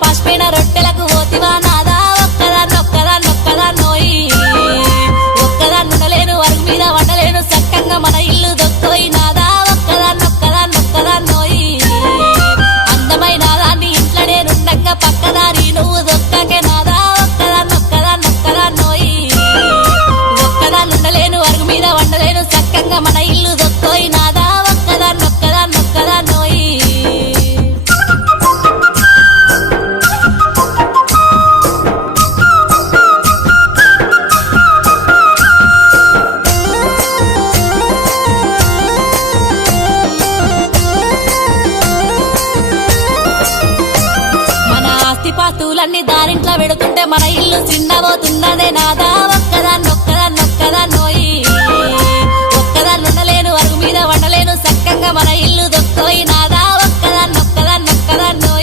పాసిపోయిన రొట్టెలకు పోతివా నాదా ఒక్కదాన్నోయి ఒక్కదాన్నుండలేను అరుగు మీద వండలేను చక్కంగా మన ఇల్లు దొక్కోయి నాదా ఒక్కదాన్నోయి అందమైన దాన్ని ఇంట్లో నేనుండంగా పక్కదారి నువ్వు దొక్కకే నాదా ఒక్కదాన్నోయి ఒక్కదాన్నుండలేను అరుగు మీద వండలేను చక్కంగా మన ఇల్లు దొక్కోయి నాదా ఒక్కదాన్నోయి పాస్తులన్నీ దారింట్లో పెడుతుంటే మన ఇల్లు చిన్నబోతున్నదే నాదా